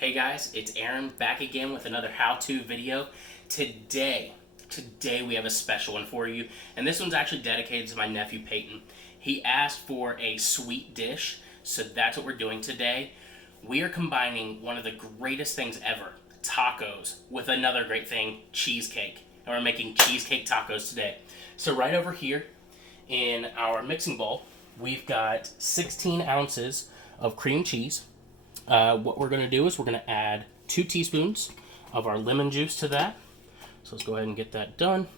Hey guys, it's Aaron back again with another how-to video. Today we have a special one for you, and this one's actually dedicated to my nephew Peyton. He asked for a sweet dish, so that's what we're doing today. We are combining one of the greatest things ever, tacos, with another great thing, cheesecake. And we're making cheesecake tacos today. So right over here in our mixing bowl, we've got 16 ounces of cream cheese. What we're going to do is we're going to add 2 teaspoons of our lemon juice to that. So let's go ahead and get that done.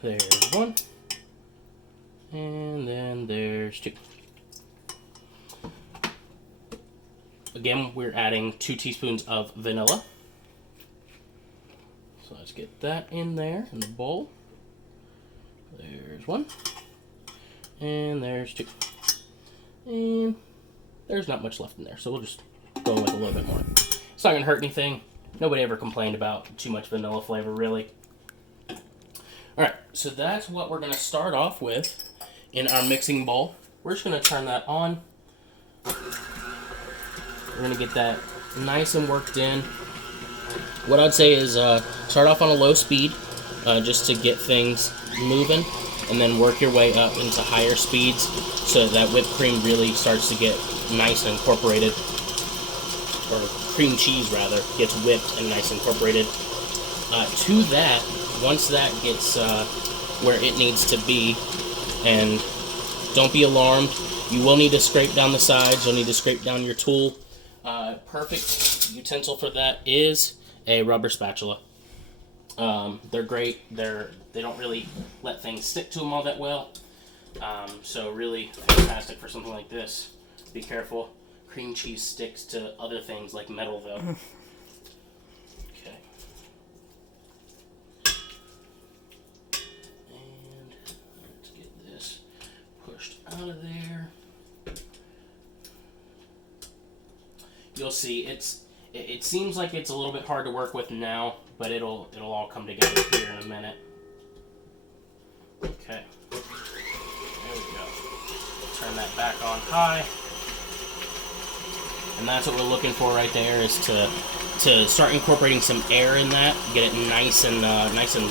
There's 1. And then there's 2. Again, we're adding 2 teaspoons of vanilla. So let's get that in there in the bowl. There's 1. And there's 2. And there's not much left in there, so we'll just go with a little bit more. It's not going to hurt anything. Nobody ever complained about too much vanilla flavor, really. Alright, so that's what we're going to start off with in our mixing bowl. We're just going to turn that on. We're going to get that nice and worked in. What I'd say is start off on a low speed just to get things moving, and then work your way up into higher speeds so that whipped cream really starts to get nice and incorporated, or cream cheese rather, gets whipped and nice and incorporated. To that, once that gets where it needs to be, and don't be alarmed, you will need to scrape down the sides, you'll need to scrape down your tool. Perfect utensil for that is a rubber spatula. They're great. They don't really let things stick to them all that well. So really fantastic for something like this. Be careful. Cream cheese sticks to other things like metal though. Okay. And let's get this pushed out of there. You'll see it seems like it's a little bit hard to work with now, but it'll all come together here in a minute. Okay. There we go. Turn that back on high. And that's what we're looking for right there, is to start incorporating some air in that, get it nice and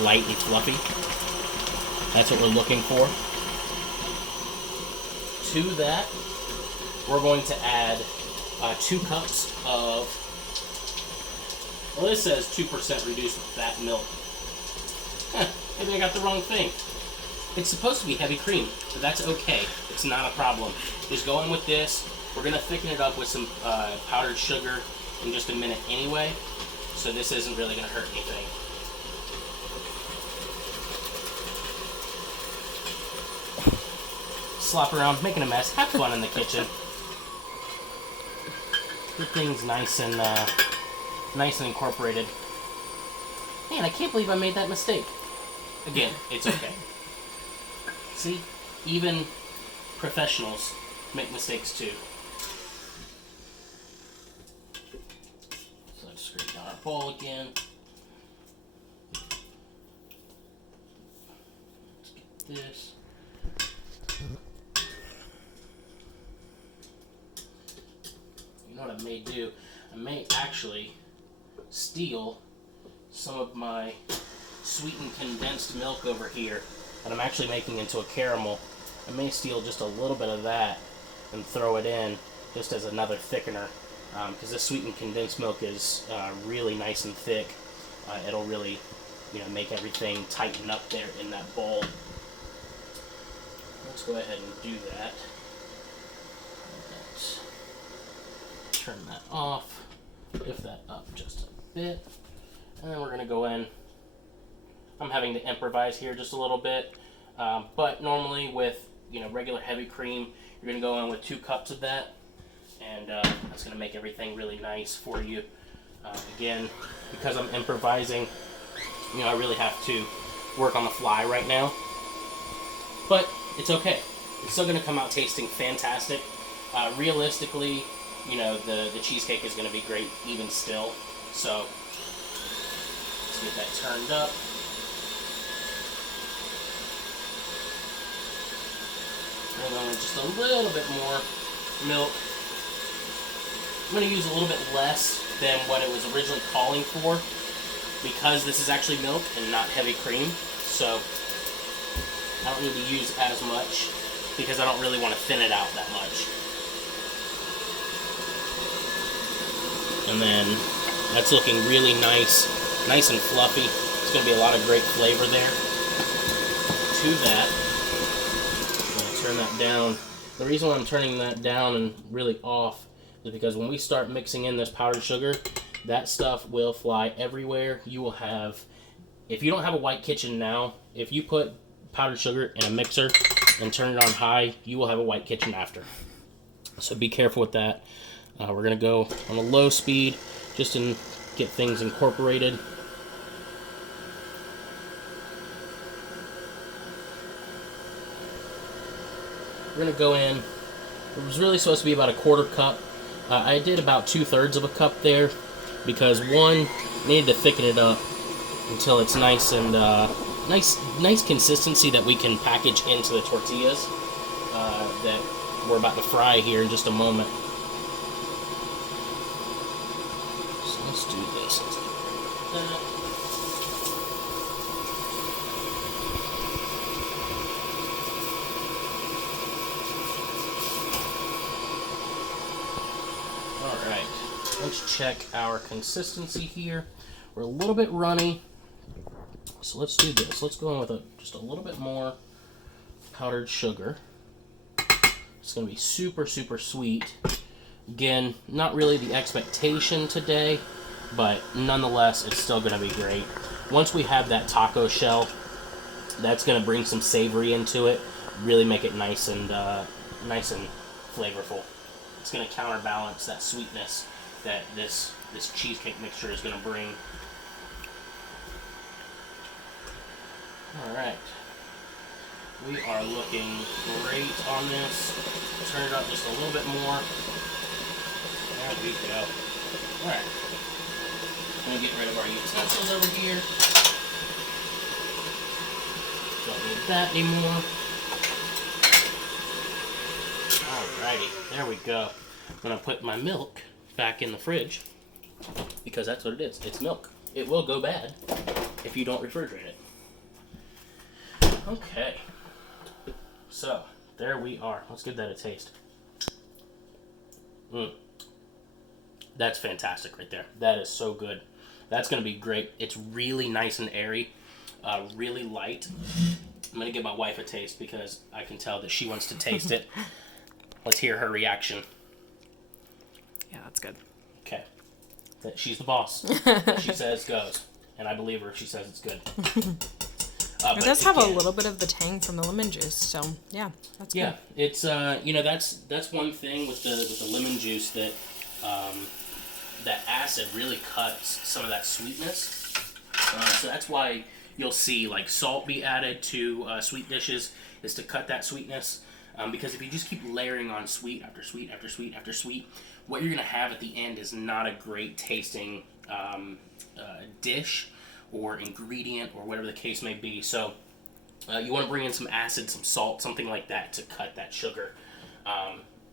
light and fluffy. That's what we're looking for. To that, we're going to add 2 cups of, well, this says 2% reduced fat milk. Maybe I got the wrong thing. It's supposed to be heavy cream, but that's okay. It's not a problem. Just go in with this. We're going to thicken it up with some powdered sugar in just a minute anyway, so this isn't really going to hurt anything. Slop around, making a mess. Have fun in the kitchen. Get things nice and incorporated. Man, I can't believe I made that mistake. Again, it's okay. See, even professionals make mistakes too. So let's scrape down our bowl again. Let's get this. You know what I may do? I may actually steal some of my sweetened condensed milk over here that I'm actually making into a caramel. I may steal just a little bit of that and throw it in just as another thickener, because this sweetened condensed milk is really nice and thick. It'll really, make everything tighten up there in that bowl. Let's go ahead and do that. Let's turn that off, lift that up just a bit, and then we're going to go in. I'm having to improvise here just a little bit, but normally with regular heavy cream, you're going to go in with 2 cups of that, and that's going to make everything really nice for you. Again, because I'm improvising, I really have to work on the fly right now, but it's okay. It's still going to come out tasting fantastic. Realistically, the cheesecake is going to be great even still, so let's get that turned up. And then just a little bit more milk. I'm going to use a little bit less than what it was originally calling for because this is actually milk and not heavy cream. So I don't need to use as much because I don't really want to thin it out that much. And then that's looking really nice and fluffy. It's going to be a lot of great flavor there. To that, I'm going to turn that down. The reason why I'm turning that down and really off is because when we start mixing in this powdered sugar, that stuff will fly everywhere. You will have, if you don't have a white kitchen now, if you put powdered sugar in a mixer and turn it on high, you will have a white kitchen after. So be careful with that. We're going to go on a low speed just to get things incorporated. We're going to go in. It was really supposed to be about a quarter cup. I did about 2/3 of a cup there because one, needed to thicken it up until it's nice and nice consistency that we can package into the tortillas that we're about to fry here in just a moment. So let's do this. Let's get rid of that. Let's check our consistency here. We're a little bit runny, so let's do this. Let's go in with just a little bit more powdered sugar. It's going to be super, super sweet. Again, not really the expectation today, but nonetheless, it's still going to be great. Once we have that taco shell, that's going to bring some savory into it, really make it nice and flavorful. It's going to counterbalance that sweetness that this cheesecake mixture is going to bring. Alright. We are looking great on this. Turn it up just a little bit more. There we go. Alright. I'm going to get rid of our utensils over here. Don't need that anymore. Alrighty. There we go. I'm going to put my milk back in the fridge because that's what it is. It's milk. It will go bad if you don't refrigerate it. Okay. So, there we are. Let's give that a taste. That's fantastic right there. That is so good. That's going to be great. It's really nice and airy, really light. I'm going to give my wife a taste because I can tell that she wants to taste it. Let's hear her reaction. Yeah, that's good. Okay. She's the boss. What she says goes. And I believe her if she says it's good. It does have a little bit of the tang from the lemon juice, so yeah, that's good. Yeah, it's that's one thing with the lemon juice that that acid really cuts some of that sweetness. So that's why you'll see like salt be added to sweet dishes, is to cut that sweetness. Because if you just keep layering on sweet after sweet after sweet after sweet, what you're going to have at the end is not a great tasting dish or ingredient or whatever the case may be. So you want to bring in some acid, some salt, something like that to cut that sugar.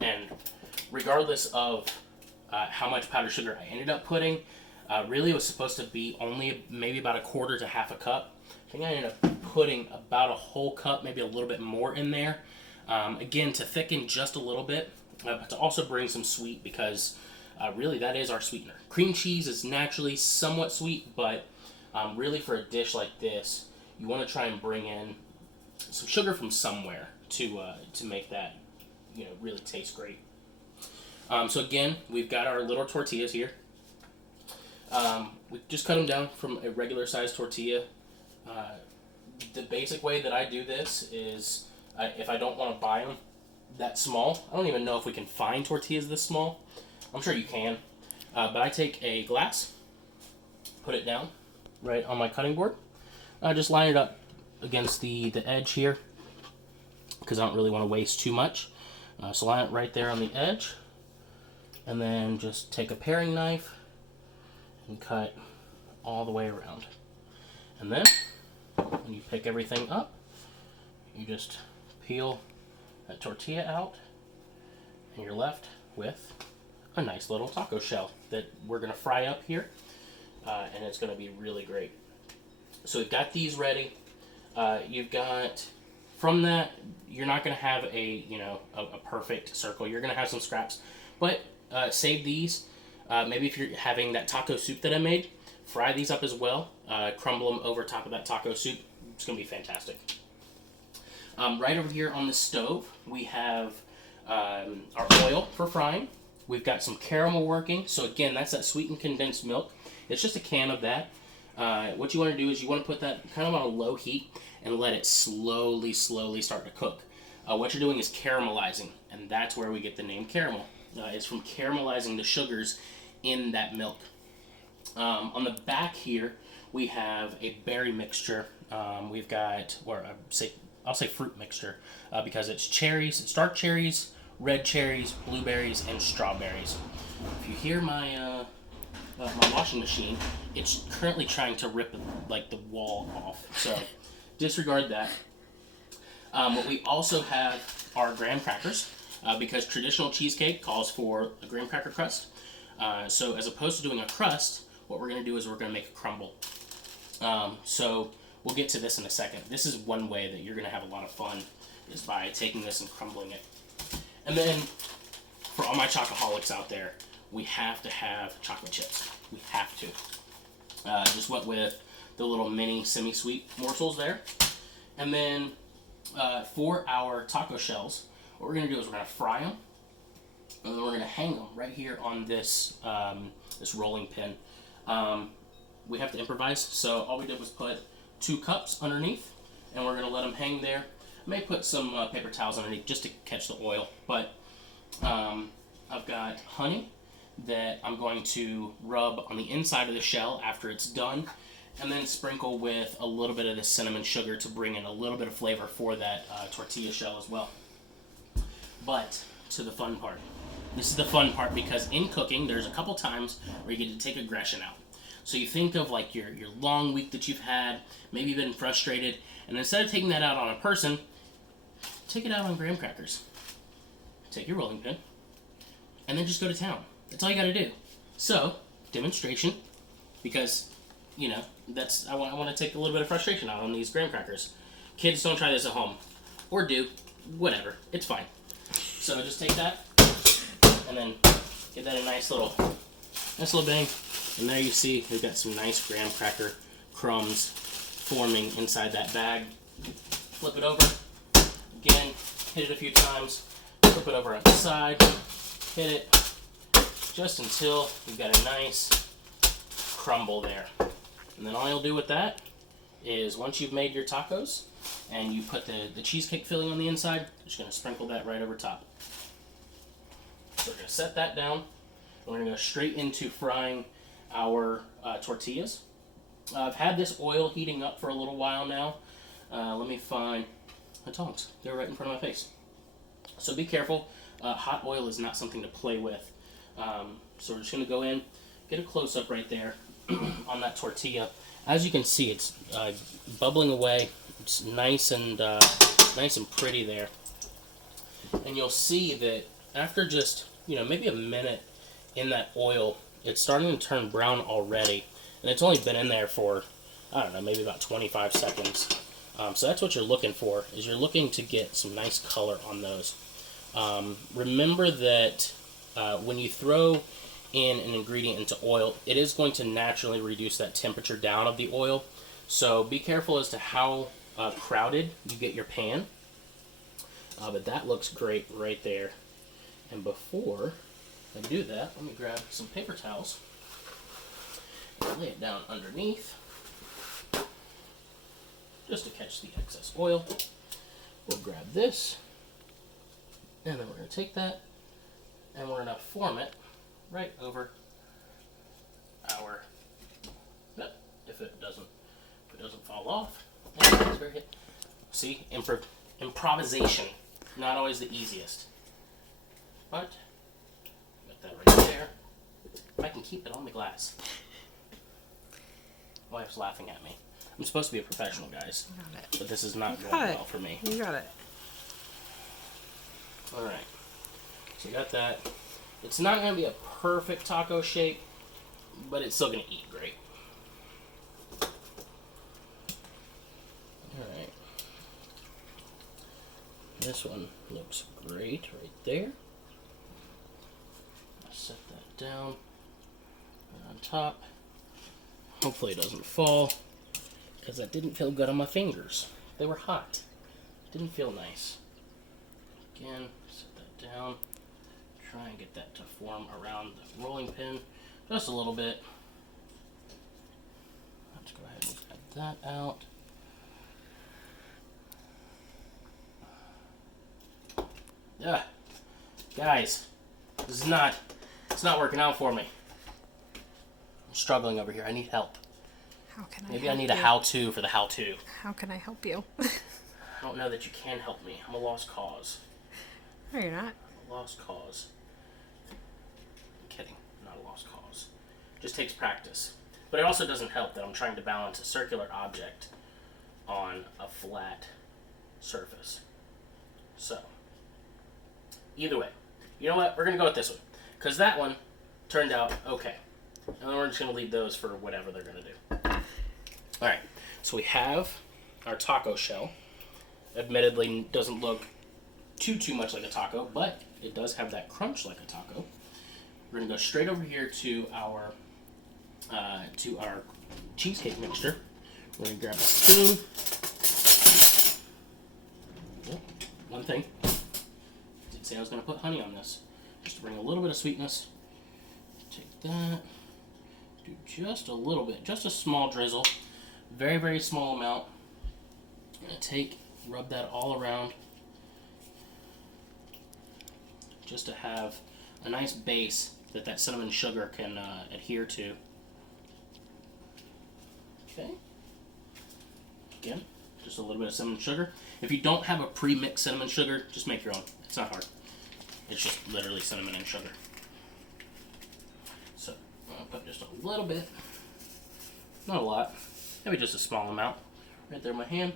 And regardless of how much powdered sugar I ended up putting, really it was supposed to be only maybe about a quarter to half a cup. I think I ended up putting about a whole cup, maybe a little bit more in there. Again, to thicken just a little bit, but to also bring some sweet because really that is our sweetener. Cream cheese is naturally somewhat sweet, but really for a dish like this, you want to try and bring in some sugar from somewhere to make that really taste great. So again, we've got our little tortillas here. We just cut them down from a regular sized tortilla. The basic way that I do this is if I don't want to buy them that small, I don't even know if we can find tortillas this small. I'm sure you can. But I take a glass, put it down right on my cutting board. I just line it up against the edge here because I don't really want to waste too much. So line it right there on the edge. And then just take a paring knife and cut all the way around. And then when you pick everything up, you just peel that tortilla out and you're left with a nice little taco shell that we're going to fry up here, and it's going to be really great. So we've got these ready. You've got, from that, you're not going to have a perfect circle. You're going to have some scraps, but save these. Maybe if you're having that taco soup that I made, fry these up as well. Crumble them over top of that taco soup. It's going to be fantastic. Right over here on the stove, we have our oil for frying. We've got some caramel working. So again, that's that sweetened condensed milk. It's just a can of that. What you want to do is you want to put that kind of on a low heat and let it slowly start to cook. What you're doing is caramelizing, and that's where we get the name caramel. It's from caramelizing the sugars in that milk. On the back here, we have a berry mixture. We've got, or I'll say fruit mixture, because it's cherries, it's dark cherries, red cherries, blueberries, and strawberries. If you hear my washing machine, it's currently trying to rip like the wall off, so disregard that. What we also have are graham crackers, because traditional cheesecake calls for a graham cracker crust. So as opposed to doing a crust, what we're going to do is we're going to make a crumble. So we'll get to this in a second. This is one way that you're going to have a lot of fun, is by taking this and crumbling it. And then, for all my chocoholics out there, we have to have chocolate chips. We have to. Just went with the little mini semi-sweet morsels there. And then, for our taco shells, what we're going to do is we're going to fry them, and then we're going to hang them right here on this this rolling pin. We have to improvise, so all we did was put 2 cups underneath, and we're going to let them hang there. I may put some paper towels underneath just to catch the oil, but I've got honey that I'm going to rub on the inside of the shell after it's done, and then sprinkle with a little bit of this cinnamon sugar to bring in a little bit of flavor for that tortilla shell as well. But to the fun part. This is the fun part, because in cooking, there's a couple times where you get to take aggression out. So you think of like your long week that you've had, maybe you've been frustrated, and instead of taking that out on a person, take it out on graham crackers. Take your rolling pin, and then just go to town. That's all you got to do. So, demonstration, because, you know, I want to take a little bit of frustration out on these graham crackers. Kids, don't try this at home. Or do. Whatever. It's fine. So just take that, and then give that a nice little bang. And there you see we've got some nice graham cracker crumbs forming inside that bag. Flip it over. Again, hit it a few times. Flip it over on the side. Hit it just until you've got a nice crumble there. And then all you'll do with that is, once you've made your tacos and you put the cheesecake filling on the inside, you're just going to sprinkle that right over top. So we're going to set that down. We're going to go straight into frying our tortillas. I've had this oil heating up for a little while now. Let me find the tongs. They're right in front of my face. So be careful. Hot oil is not something to play with. So we're just going to go in, get a close-up right there on that tortilla. As you can see, it's bubbling away. It's nice and pretty there. And you'll see that after just, maybe a minute in that oil, it's starting to turn brown already. And it's only been in there for, I don't know, maybe about 25 seconds. So that's what you're looking for, is you're looking to get some nice color on those. Remember that when you throw in an ingredient into oil, it is going to naturally reduce that temperature down of the oil. So be careful as to how crowded you get your pan. But that looks great right there. And before I do that, let me grab some paper towels and lay it down underneath just to catch the excess oil. We'll grab this, and then we're going to take that and we're going to form it right over our, if it doesn't fall off. See, improvisation, not always the easiest, but got that right there. If I can keep it on the glass. My wife's laughing at me. I'm supposed to be a professional, guys, but this is not going well for me. You got it. All right, so you got that. It's not going to be a perfect taco shape, but it's still going to eat great. Alright. This one looks great right there. I'll set that down right on top. Hopefully it doesn't fall, because that didn't feel good on my fingers. They were hot. Didn't feel nice. Again, set that down. Try and get that to form around the rolling pin just a little bit. Let's go ahead and cut that out. Guys, this is not, it's not working out for me. I'm struggling over here. I need help. How can I Maybe help I need a you? how-to for the how-to. How can I help you? I don't know that you can help me. I'm a lost cause. No, you're not. I'm a lost cause. I'm kidding. I'm not a lost cause. It just takes practice. But it also doesn't help that I'm trying to balance a circular object on a flat surface. So, either way. You know what? We're going to go with this one. Because that one turned out okay. And then we're just going to leave those for whatever they're going to do. Alright. So we have our taco shell. Admittedly, doesn't look too much like a taco, but it does have that crunch like a taco. We're going to go straight over here to our cheesecake mixture. We're going to grab a spoon. Oh, one thing. Didn't say I was going to put honey on this. Just to bring a little bit of sweetness. Take that. Do just a little bit. Just a small drizzle. Very, very small amount. I'm going to rub that all around. Just to have a nice base that cinnamon sugar can adhere to. Okay. Again, just a little bit of cinnamon sugar. If you don't have a pre-mixed cinnamon sugar, just make your own. It's not hard. It's just literally cinnamon and sugar. So, I'll put just a little bit. Not a lot. Maybe just a small amount. Right there in my hand.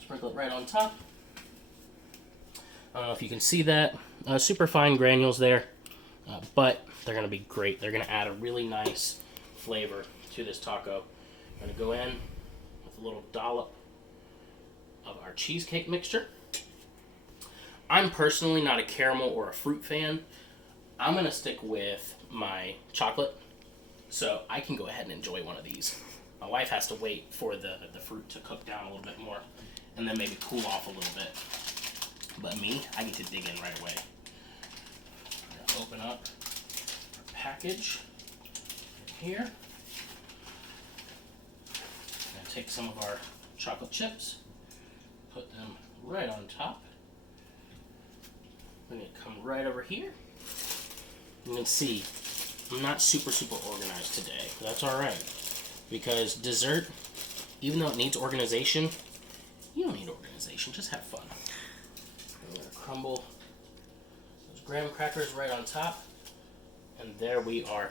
Sprinkle it right on top. I don't know if you can see that. Super fine granules there. But they're going to be great. They're going to add a really nice flavor to this taco. I'm going to go in with a little dollop of our cheesecake mixture. I'm personally not a caramel or a fruit fan. I'm going to stick with my chocolate, so I can go ahead and enjoy one of these. My wife has to wait for the fruit to cook down a little bit more, and then maybe cool off a little bit. But me, I get to dig in right away. I'm going to open up our package here. I'm going to take some of our chocolate chips, put them right on top. I'm going to come right over here. You can see I'm not super organized today. That's alright. Because dessert, even though it needs organization, you don't need organization. Just have fun. I'm going to crumble those graham crackers right on top. And there we are.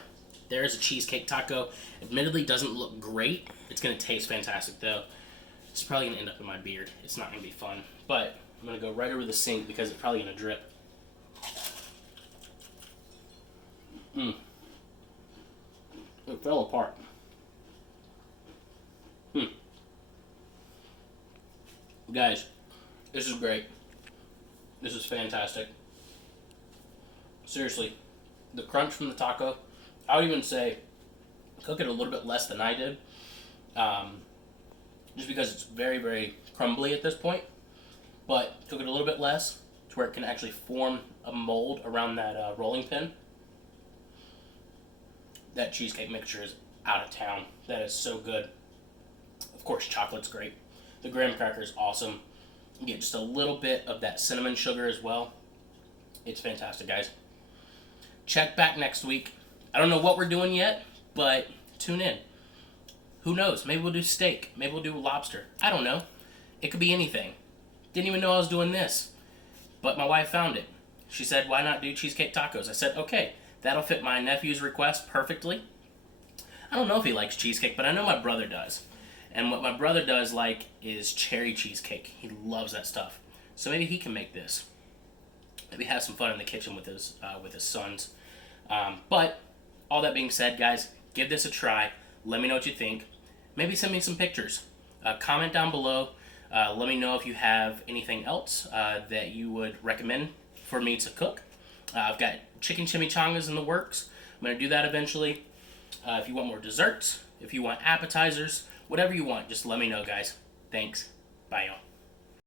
There's a cheesecake taco. Admittedly, doesn't look great. It's going to taste fantastic, though. It's probably going to end up in my beard. It's not going to be fun. But I'm going to go right over the sink because it's probably going to drip. It fell apart. Guys, this is great. This is fantastic. Seriously, the crunch from the taco, I would even say cook it a little bit less than I did. Just because it's very, very crumbly at this point. But cook it a little bit less to where it can actually form a mold around that rolling pin. That cheesecake mixture is out of town. That is so good. Of course, chocolate's great. The graham cracker is awesome. You get just a little bit of that cinnamon sugar as well. It's fantastic, guys. Check back next week. I don't know what we're doing yet, but tune in. Who knows? Maybe we'll do steak. Maybe we'll do lobster. I don't know. It could be anything. Didn't even know I was doing this. But my wife found it. She said, why not do cheesecake tacos? I said, okay. That'll fit my nephew's request perfectly. I don't know if he likes cheesecake, but I know my brother does. And what my brother does like is cherry cheesecake. He loves that stuff. So maybe he can make this. maybe have some fun in the kitchen with his sons. But all that being said, guys, give this a try. Let me know what you think. Maybe send me some pictures. Comment down below. Let me know if you have anything else that you would recommend for me to cook. I've got chicken chimichangas in the works. I'm going to do that eventually. If you want more desserts, if you want appetizers, whatever you want, just let me know, guys. Thanks. Bye, y'all.